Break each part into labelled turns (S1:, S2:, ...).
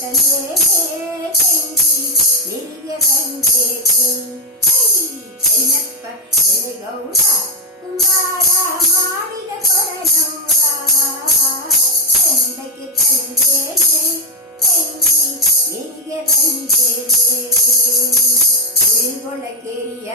S1: நான் பாதி பெறையோ உயிர் கொலை கேரிய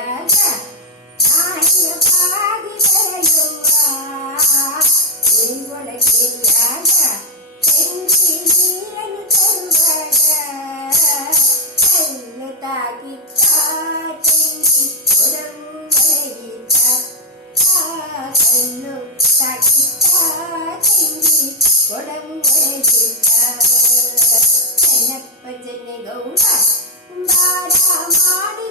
S1: ఉడంగిట్టడం చెన్నప్ప చెన్న గౌడ బాడా మాడి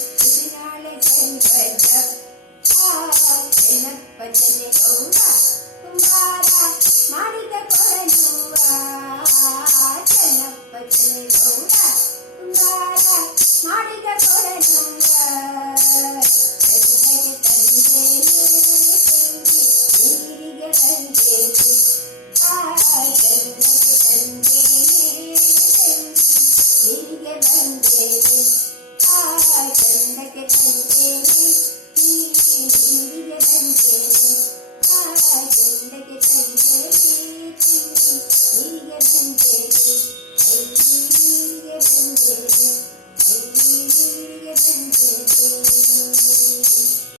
S1: என்ன பஞ்சனை மாறித குரணி